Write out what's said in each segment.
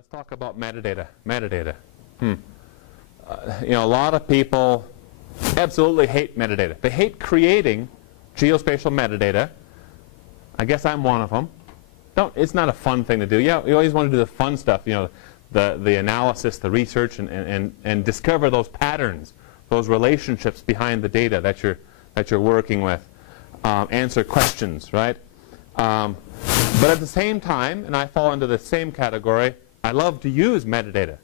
Let's talk about metadata. Metadata. A lot of people absolutely hate metadata. They hate creating geospatial metadata. I guess I'm one of them. It's not a fun thing to do. Yeah, you always want to do the fun stuff, the analysis, the research, and discover those patterns, those relationships behind the data that you're working with. Answer questions, right? But at the same time, and I fall into the same category, I love to use metadata.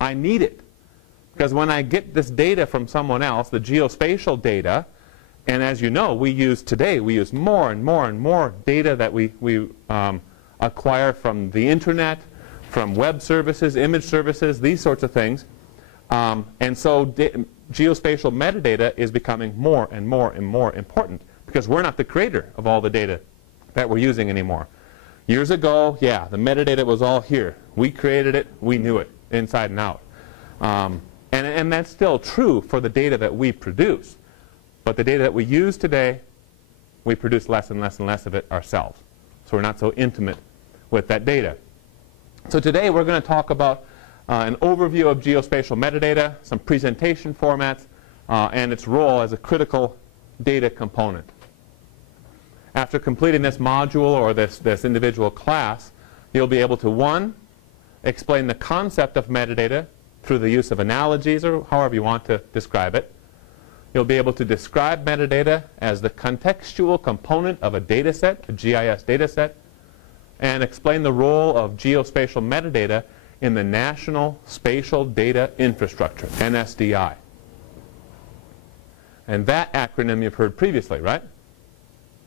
I need it. Because when I get this data from someone else, the geospatial data, and as you know, we use more and more and more data that we acquire from the internet, from web services, image services, these sorts of things. And so geospatial metadata is becoming more and more and more important because we're not the creator of all the data that we're using anymore. Years ago, yeah, the metadata was all here. We created it. We knew it inside and out. And that's still true for the data that we produce. But the data that we use today, we produce less and less and less of it ourselves. So we're not so intimate with that data. So today we're going to talk about an overview of geospatial metadata, some presentation formats, and its role as a critical data component. After completing this module or this individual class, you'll be able to, 1, explain the concept of metadata through the use of analogies or however you want to describe it. You'll be able to describe metadata as the contextual component of a data set, a GIS data set, and explain the role of geospatial metadata in the National Spatial Data Infrastructure, NSDI. And that acronym you've heard previously, right?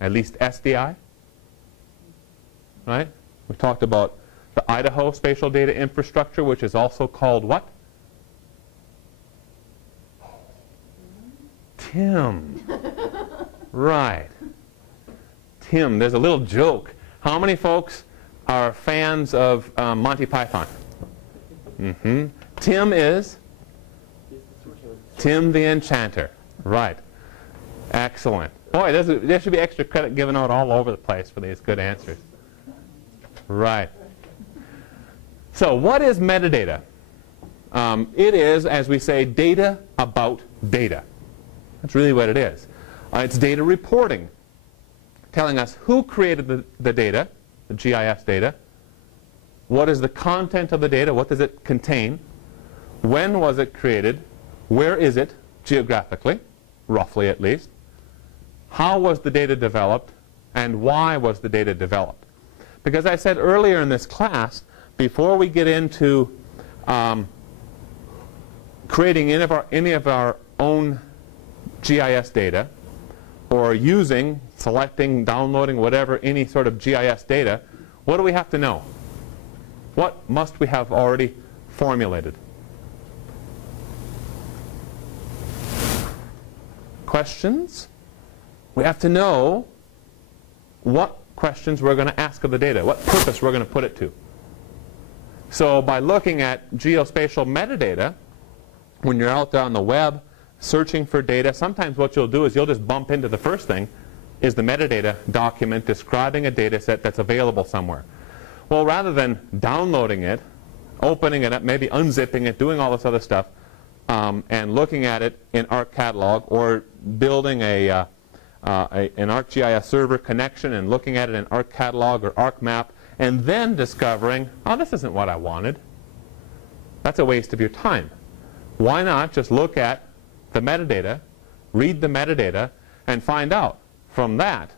At least SDI, right? We talked about the Idaho Spatial Data Infrastructure, which is also called what? TIM. Right. TIM. There's a little joke. How many folks are fans of Monty Python? TIM is? Tim the Enchanter. Right. Excellent. Boy, there should be extra credit given out all over the place for these good answers. Right. So what is metadata? It is, as we say, data about data. That's really what it is. It's data reporting, telling us who created the data, the GIS data, what is the content of the data, what does it contain, when was it created, where is it geographically, roughly at least, how was the data developed, and why was the data developed. Because I said earlier in this class, before we get into creating any of our own GIS data, or using, selecting, downloading, whatever, any sort of GIS data, what do we have to know? What must we have already formulated? Questions? We have to know what questions we're going to ask of the data, what purpose we're going to put it to. So by looking at geospatial metadata, when you're out there on the web searching for data, sometimes what you'll do is you'll just bump into the first thing is the metadata document describing a data set that's available somewhere. Well, rather than downloading it, opening it up, maybe unzipping it, doing all this other stuff, and looking at it in ArcCatalog or building an ArcGIS server connection and looking at it in ArcCatalog or ArcMap, and then discovering, oh, this isn't what I wanted. That's a waste of your time. Why not just look at the metadata, read the metadata, and find out from that,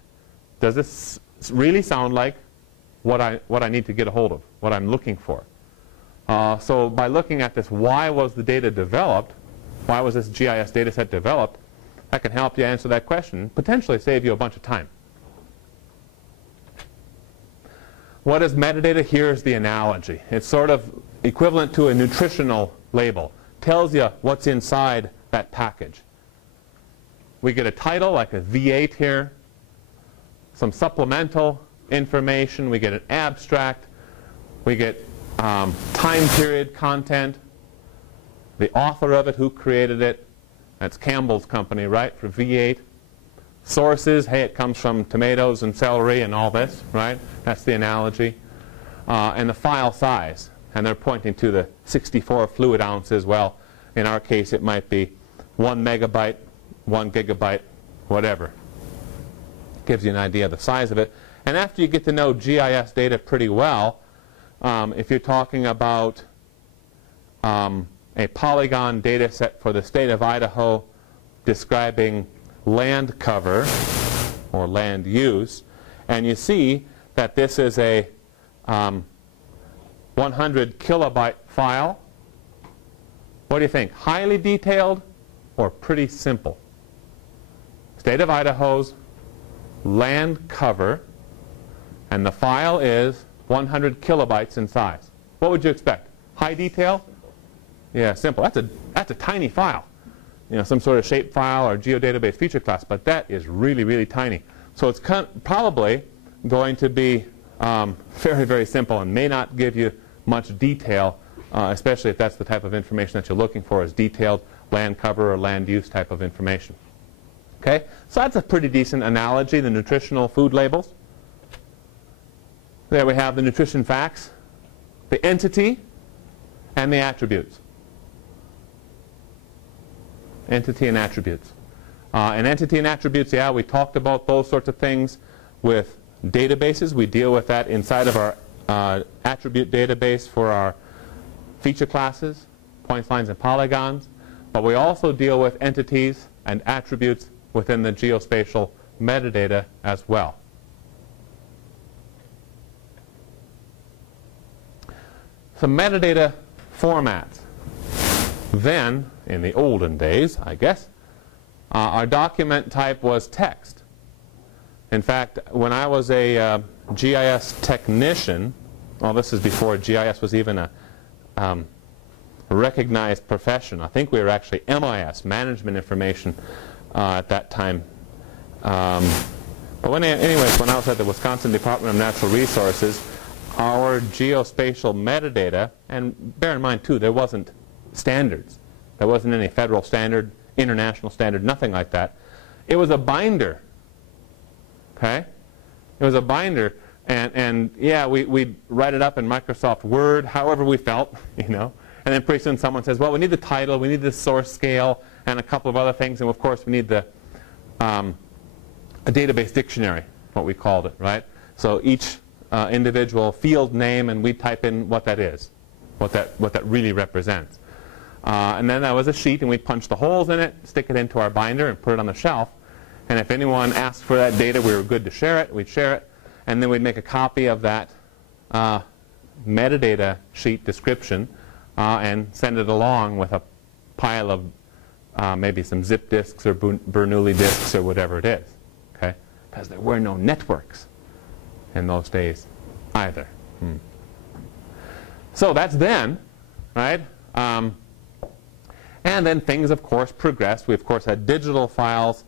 does this really sound like what I need to get a hold of, what I'm looking for? So by looking at this, why was the data developed? Why was this GIS data set developed? That can help you answer that question, potentially save you a bunch of time. What is metadata? Here's the analogy. It's sort of equivalent to a nutritional label. Tells you what's inside that package. We get a title, like a V8 here, some supplemental information, we get an abstract, we get time period content, the author of it, who created it. That's Campbell's company, right, for V8. Sources, hey, it comes from tomatoes and celery and all this, right? That's the analogy. And the file size. and they're pointing to the 64 fluid ounces. Well, in our case, it might be 1 megabyte, 1 gigabyte, whatever. Gives you an idea of the size of it. And after you get to know GIS data pretty well, if you're talking about a polygon data set for the state of Idaho describing land cover or land use, and you see that this is a 100 kilobyte file, what do you think? Highly detailed or pretty simple? State of Idaho's land cover, and the file is 100 kilobytes in size. What would you expect? High detail? Yeah, simple. That's a tiny file. You know, some sort of shape file or geodatabase feature class, but that is really, really tiny. So it's probably going to be very, very simple and may not give you much detail, especially if that's the type of information that you're looking for, is detailed land cover or land use type of information. Okay, so that's a pretty decent analogy, the nutritional food labels. There we have the nutrition facts, the entity, and the attributes. Entity and attributes. And entity and attributes, yeah, we talked about those sorts of things with databases. We deal with that inside of our attribute database for our feature classes, points, lines, and polygons. But we also deal with entities and attributes within the geospatial metadata as well. Some metadata formats. Then, in the olden days, I guess, our document type was text. In fact, when I was a GIS technician, well, this is before GIS was even a recognized profession. I think we were actually MIS, Management Information, at that time. But anyways, when I was at the Wisconsin Department of Natural Resources, our geospatial metadata, and bear in mind too, there wasn't standards. There wasn't any federal standard, international standard, nothing like that. It was a binder. Okay? It was a binder, and yeah, we'd write it up in Microsoft Word, however we felt, you know. And then pretty soon someone says, well, we need the title, we need the source scale, and a couple of other things, and of course we need the a database dictionary, what we called it, right? So each individual field name, and we type in what that is, what that really represents. And then there was a sheet, and we'd punch the holes in it, stick it into our binder, and put it on the shelf. And if anyone asked for that data, we were good to share it. We'd share it, and then we'd make a copy of that metadata sheet description and send it along with a pile of maybe some zip disks or Bernoulli disks or whatever it is. Okay? Because there were no networks in those days either. So that's then, right? And then things, of course, progressed. We, of course, had digital files,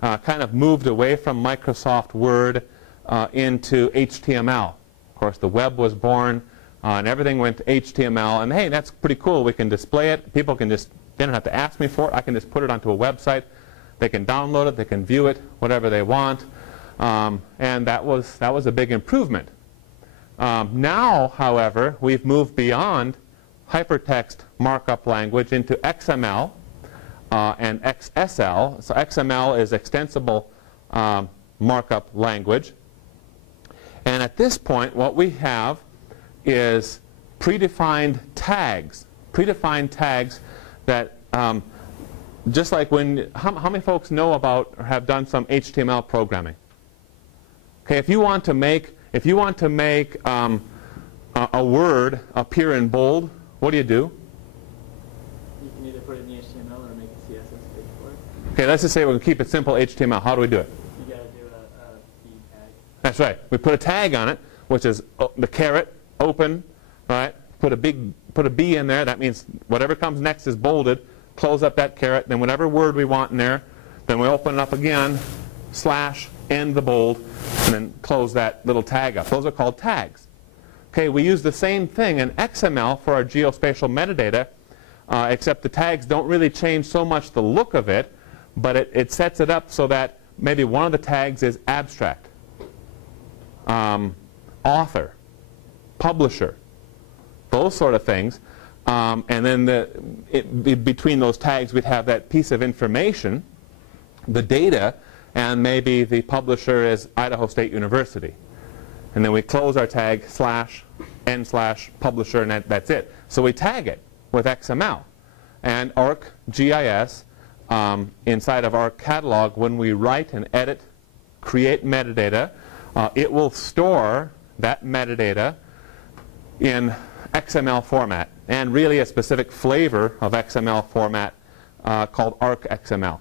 kind of moved away from Microsoft Word into HTML. Of course, the web was born, and everything went to HTML. And hey, that's pretty cool. We can display it. People can just, they don't have to ask me for it. I can just put it onto a website. They can download it. They can view it, whatever they want. And that was a big improvement. Now, however, we've moved beyond hypertext markup language into XML and XSL. So XML is extensible markup language. And at this point, what we have is predefined tags. Predefined tags that, just like when, how many folks know about or have done some HTML programming? Okay, if you want to make a word appear in bold, what do? You can either put it in the HTML or make a CSS page for it. Okay, let's just say we're going to keep it simple HTML. How do we do it? You got to do a key tag. That's right. We put a tag on it, which is the caret, open, right? Put a B in there. That means whatever comes next is bolded. Close up that caret. Then whatever word we want in there, then we open it up again, slash, end the bold, and then close that little tag up. Those are called tags. Okay, we use the same thing in XML for our geospatial metadata, except the tags don't really change so much the look of it, but it sets it up so that maybe one of the tags is abstract, author, publisher, those sort of things. And then between those tags, we'd have that piece of information, the data, and maybe the publisher is Idaho State University. And then we close our tag /n/publisher, and that's it. So we tag it with XML. And ArcGIS, inside of our catalog, when we write and edit, create metadata, it will store that metadata in XML format, and really a specific flavor of XML format called ArcXML.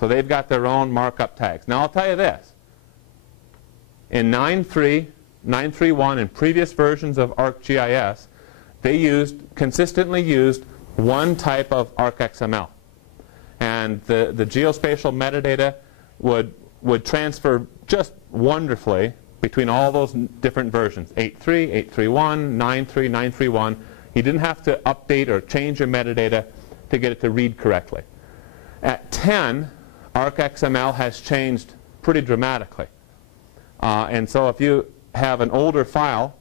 So they've got their own markup tags. Now I'll tell you this. In 9.3, 9.3.1, and previous versions of ArcGIS, they consistently used one type of ArcXML. And the geospatial metadata would transfer just wonderfully between all those different versions, 8.3, 8.3.1, 9.3, 9.3.1. You didn't have to update or change your metadata to get it to read correctly. At 10, ArcXML has changed pretty dramatically. And so if you have an older file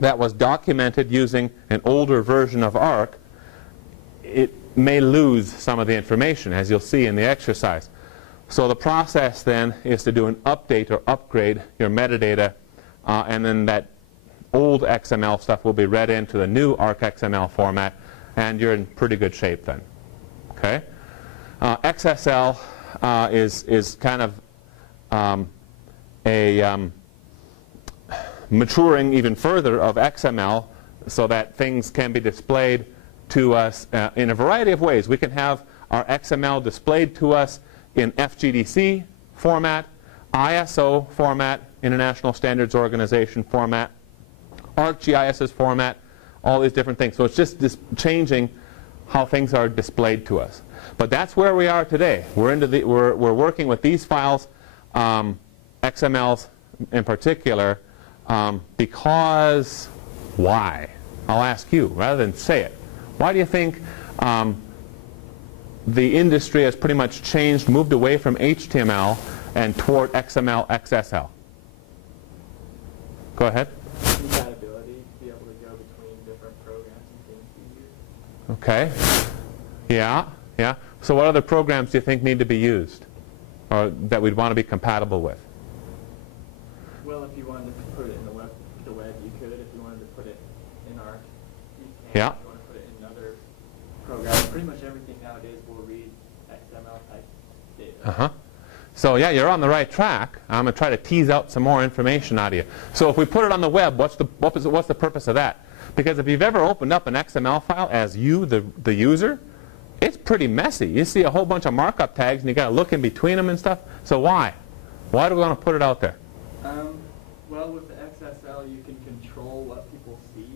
that was documented using an older version of Arc, it may lose some of the information, as you'll see in the exercise. So the process then is to do an update or upgrade your metadata, and then that old XML stuff will be read into the new ArcXML format, and you're in pretty good shape then. Okay? XSL is kind of a maturing even further of XML, so that things can be displayed to us in a variety of ways. We can have our XML displayed to us in FGDC format, ISO format, International Standards Organization format, ArcGIS's format, all these different things. So it's just changing how things are displayed to us. But that's where we are today. We're working with these files, XMLs in particular, because why? I'll ask you rather than say it. Why do you think the industry has pretty much changed, moved away from HTML and toward XML, XSL? Go ahead. Compatibility, to be able to go between different programs and things you use. Okay. Yeah, yeah. So what other programs do you think need to be used, or that we'd want to be compatible with? Well, if you wanted to put it in the web, you could. If you wanted to put it in Arc, you can. Yeah. If you want to put it in another program, pretty much everything nowadays will read XML type data. Uh-huh. So yeah, you're on the right track. I'm going to try to tease out some more information out of you. So if we put it on the web, what's the purpose of that? Because if you've ever opened up an XML file as you, the user, it's pretty messy. You see a whole bunch of markup tags, and you got to look in between them and stuff. So why? Why do we want to put it out there? Well, with the XSL, you can control what people see.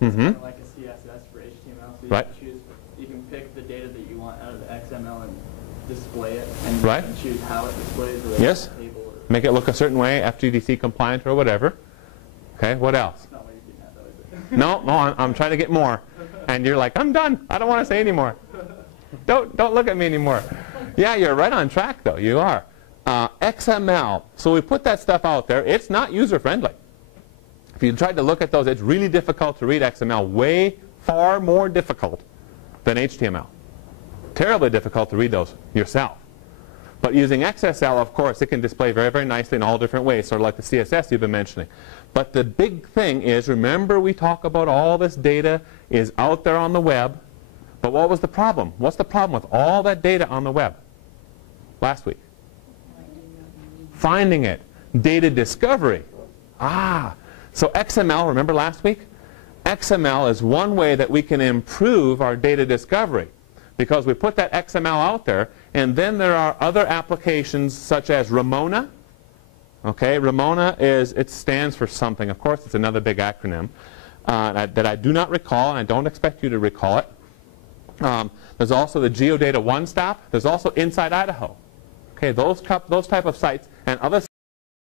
Mm-hmm. It's kind of like a CSS for HTML. So you Right. you can pick the data that you want out of the XML and display it, and, Right. and choose how it displays, whether Yes. it's a table or Make it look a certain way, FGDC compliant or whatever. Okay, what else? That's not what you're getting at, though, is it? No, I'm trying to get more. And you're like, I'm done. I don't want to say anymore. Don't look at me anymore. Yeah, you're right on track, though. You are. XML. So we put that stuff out there. It's not user-friendly. If you tried to look at those, it's really difficult to read XML. Far more difficult than HTML. Terribly difficult to read those yourself. But using XSL, of course, it can display very, very nicely in all different ways, sort of like the CSS you've been mentioning. But the big thing is, remember we talk about all this data is out there on the web. But what was the problem? What's the problem with all that data on the web last week? Finding it. Data discovery. So XML, remember last week? XML is one way that we can improve our data discovery, because we put that XML out there, and then there are other applications such as Ramona. Okay, Ramona it stands for something. Of course, it's another big acronym that I do not recall, and I don't expect you to recall it. There's also the Geodata One Stop. There's also Inside Idaho. Okay, those type of sites and other